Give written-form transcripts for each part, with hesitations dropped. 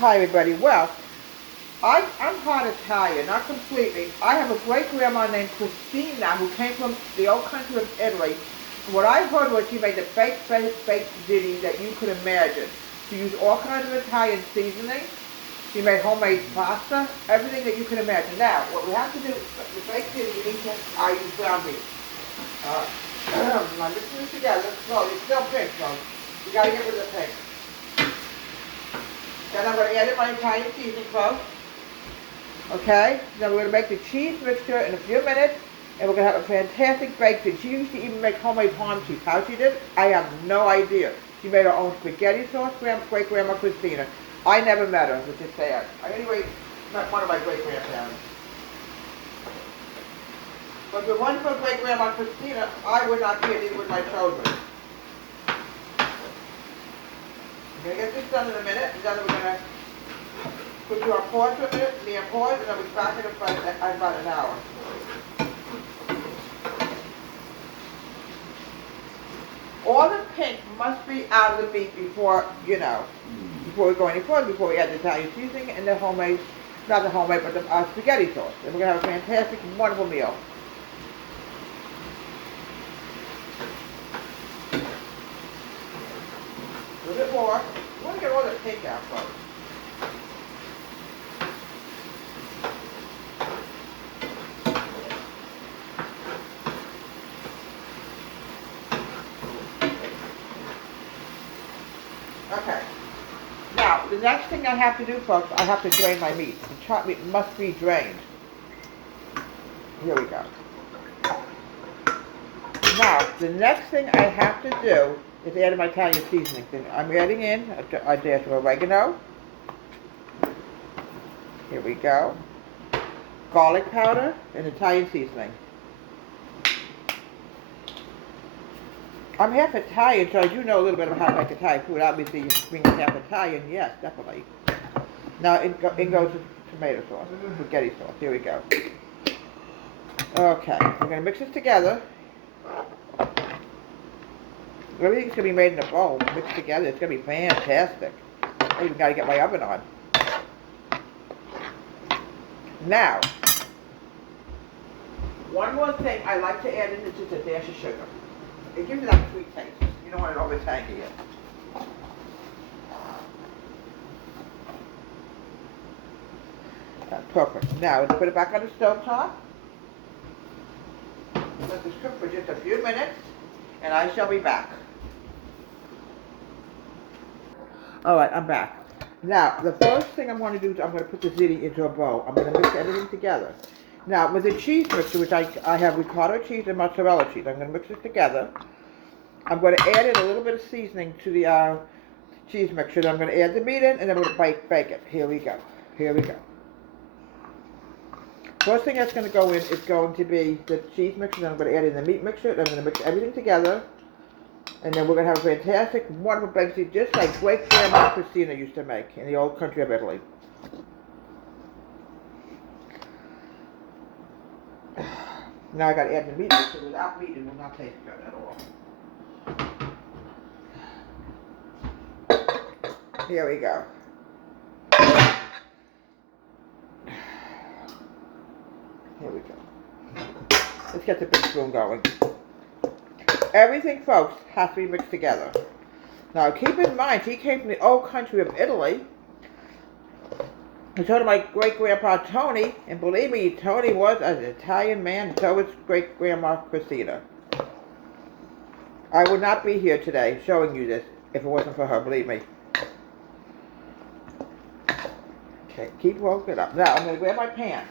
Hi everybody. Well, I'm part Italian, not completely. I have a great grandma named Christina who came from the old country of Italy. And what I heard was she made the baked ziti that you could imagine. She used all kinds of Italian seasoning. She made homemade pasta, everything that you can imagine. Now, what we have to do, the baked ziti, you need to, I use ground beef. I'm mixing this together. No, it's still pink, so you gotta get rid of the pink. Then I'm going to add in my Italian seasoning, folks. Okay? Then we're going to make the cheese mixture in a few minutes, and we're going to have a fantastic baked thing. She used to even make homemade palm cheese. How she did it? I have no idea. She made her own spaghetti sauce, great-grandma Christina. I never met her, which is sad. I anyway met one of my great-grandparents. But the one for great-grandma Christina, I would not be, neither would my children. We're going to get this done in a minute, and then we're going to put you on pause for a minute, me on pause, and then we'll be back in about an hour. All the pink must be out of the meat before, before we go any further, before we add the Italian seasoning and the homemade, not the homemade, but the spaghetti sauce. And we're going to have a fantastic, wonderful meal. A little bit more. We want to get all the pink out first. Okay. Now, the next thing I have to do, folks, I have to drain my meat. The chopped meat must be drained. Here we go. Now, the next thing I have to do is add my Italian seasoning. I'm adding in a dash of oregano. Here we go. Garlic powder and Italian seasoning. I'm half Italian, so I do know a little bit about how to make Italian food. Obviously, being half Italian, yes, definitely. Now, in goes tomato sauce, spaghetti sauce. Here we go. Okay, we're going to mix this together. Everything's going to be made in a bowl, mixed together. It's going to be fantastic. I even got to get my oven on. Now, one more thing I like to add in is just a dash of sugar. It gives it that sweet taste. You don't want it over tangy yet. That's perfect. Now, let's put it back on the stove top. Let this cook for just a few minutes, and I shall be back. Alright, I'm back. Now, the first thing I'm going to do is I'm going to put the ziti into a bowl. I'm going to mix everything together. Now, with the cheese mixture, which I have ricotta cheese and mozzarella cheese, I'm going to mix this together. I'm going to add in a little bit of seasoning to the cheese mixture. Then I'm going to add the meat in, and then we're going to bake it. Here we go. Here we go. First thing that's going to go in is going to be the cheese mixture. Then I'm going to add in the meat mixture. Then I'm going to mix everything together. And then we're going to have a fantastic, wonderful baked ziti, just like great-grandma Christina used to make in the old country of Italy. Now I got to add the meat mixture. Without meat, it will not taste good at all. Here we go. Here we go. Let's get the big spoon going. Everything, folks, has to be mixed together. Now, keep in mind, she came from the old country of Italy. I told my great-grandpa Tony, and believe me, Tony was an Italian man, and so was great-grandma Christina. I would not be here today showing you this if it wasn't for her, believe me. Okay, keep rolling it up. Now, I'm going to grab my pan.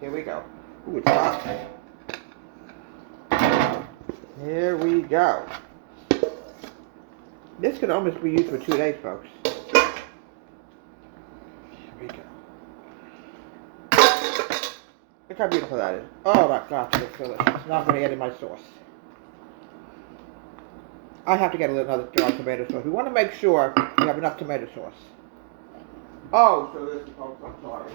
Here we go. Ooh, it's hot. Here we go. This could almost be used for 2 days, folks. Here we go. Look how beautiful that is. Oh my gosh, it's delicious. Now I'm going to add in my sauce. I have to get another jar of tomato sauce. We want to make sure we have enough tomato sauce. Oh, so this is, folks, I'm sorry.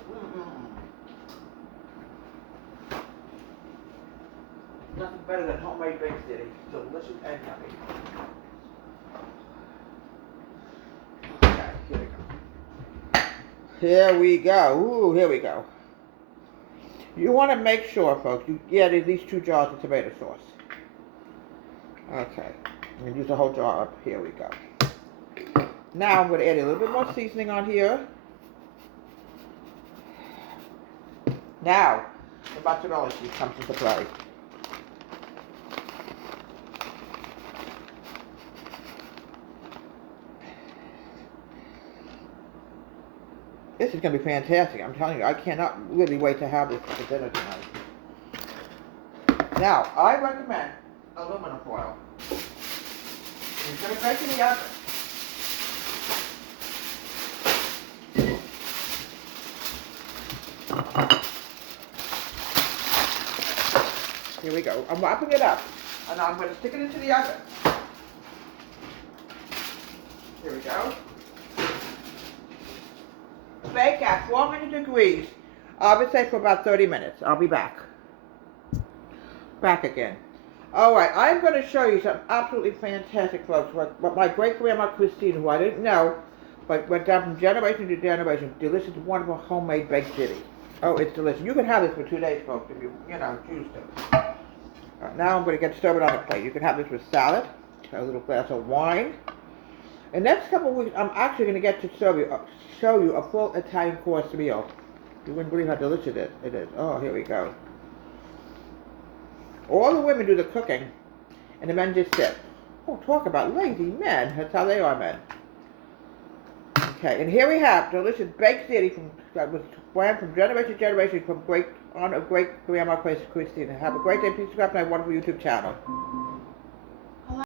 Nothing better than homemade baked ziti. Delicious and yummy. Okay, here we go. Here we go. Ooh, here we go. You want to make sure, folks, you get at least 2 jars of tomato sauce. Okay. I'm going to use the whole jar up. Here we go. Now I'm going to add a little bit more seasoning on here. Now, the mozzarella cheese comes into play. This is going to be fantastic. I'm telling you, I cannot really wait to have this for dinner tonight. Now, I recommend aluminum foil. It's going to bake in the oven. Here we go. I'm wrapping it up, and I'm going to stick it into the oven. Here we go. Bake at 400 degrees, I would say for about 30 minutes. I'll be back. Back again. Alright, I'm going to show you some absolutely fantastic, folks, what my great-grandma Christina, who I didn't know, but went down from generation to generation, delicious, wonderful, homemade baked ziti. Oh, it's delicious. You can have this for 2 days, folks, if you choose to. Now I'm going to get started on the plate. You can have this with salad, a little glass of wine. In the next couple of weeks, I'm actually going to get to show you a full Italian course meal. You wouldn't believe how delicious it is. Oh, here we go. All the women do the cooking, and the men just sit. Oh, talk about lazy men. That's how they are, men. Okay, and here we have delicious baked ziti that was planned from generation to generation from great grandma Christina. Have a great day. Please subscribe to my wonderful YouTube channel.